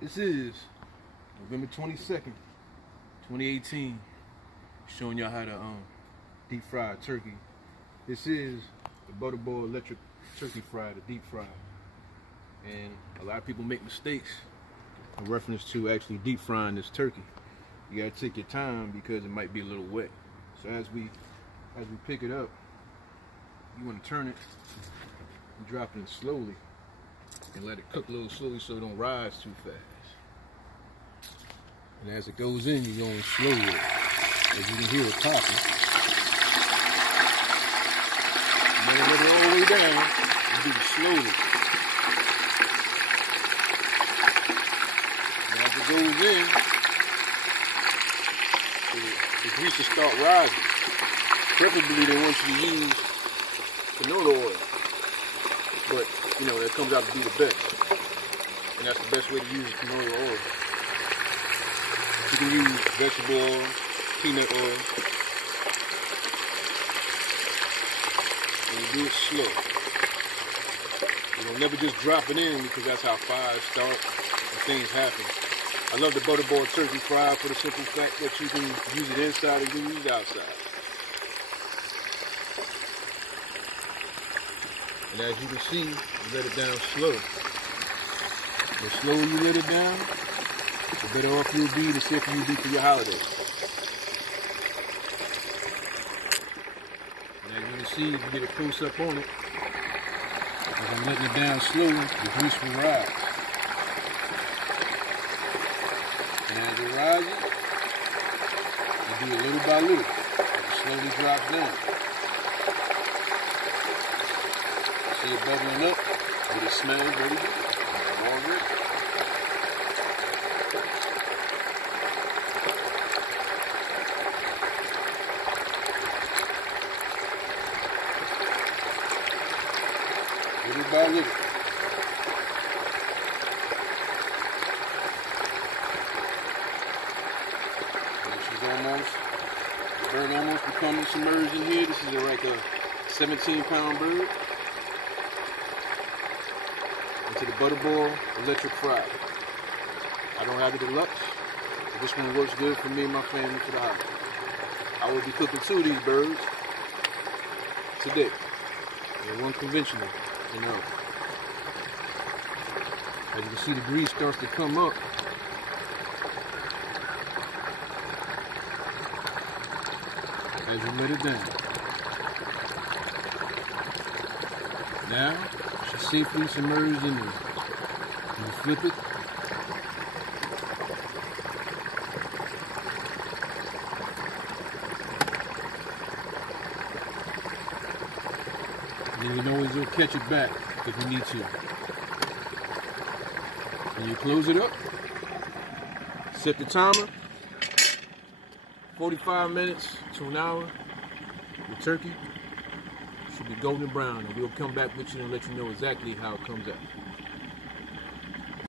This is November 22nd, 2018. Showing y'all how to deep fry turkey. This is the Butterball electric turkey fryer, the deep fry. And a lot of people make mistakes in reference to actually deep frying this turkey. You gotta take your time because it might be a little wet. So as we pick it up, you want to turn it and drop it in slowly and let it cook a little slowly so it don't rise too fast. And as it goes in, you're going slow with it. As you can hear it popping. And then let it all the way down and do it slowly. And as it goes in, the grease will start rising. Preferably they want you to use canola oil. But, you know, that comes out to be the best. And that's the best way to use canola oil. You can use vegetable oil, peanut oil. And you do it slow. You don't never just drop it in because that's how fires start and things happen. I love the Butterball turkey fry for the simple fact that you can use it inside and you can use it outside. And as you can see, you let it down slow. The slower you let it down, the better off you'll be, the safer you'll be for your holidays. And as you can see, if you get a close up on it, as I'm letting it down slow, the grease will rise. And as it rises, you do it little by little. It slowly drops down. See it bubbling up, but it smells very good. Already. Little by little. The bird almost becoming submerged in here. This is like a 17-pound bird. Into the Butterball electric fry. I don't have the deluxe, but this one works good for me and my family for the holiday. I will be cooking 2 of these birds today. And 1 conventional, you know. As you can see, the grease starts to come up. As you let it down. Now, she's safely submerged in there. You flip it. And then you can always catch it back if you need to. And you close it up. Set the timer. 45 minutes to an hour. The turkey should be golden brown, and we'll come back with you and let you know exactly how it comes out.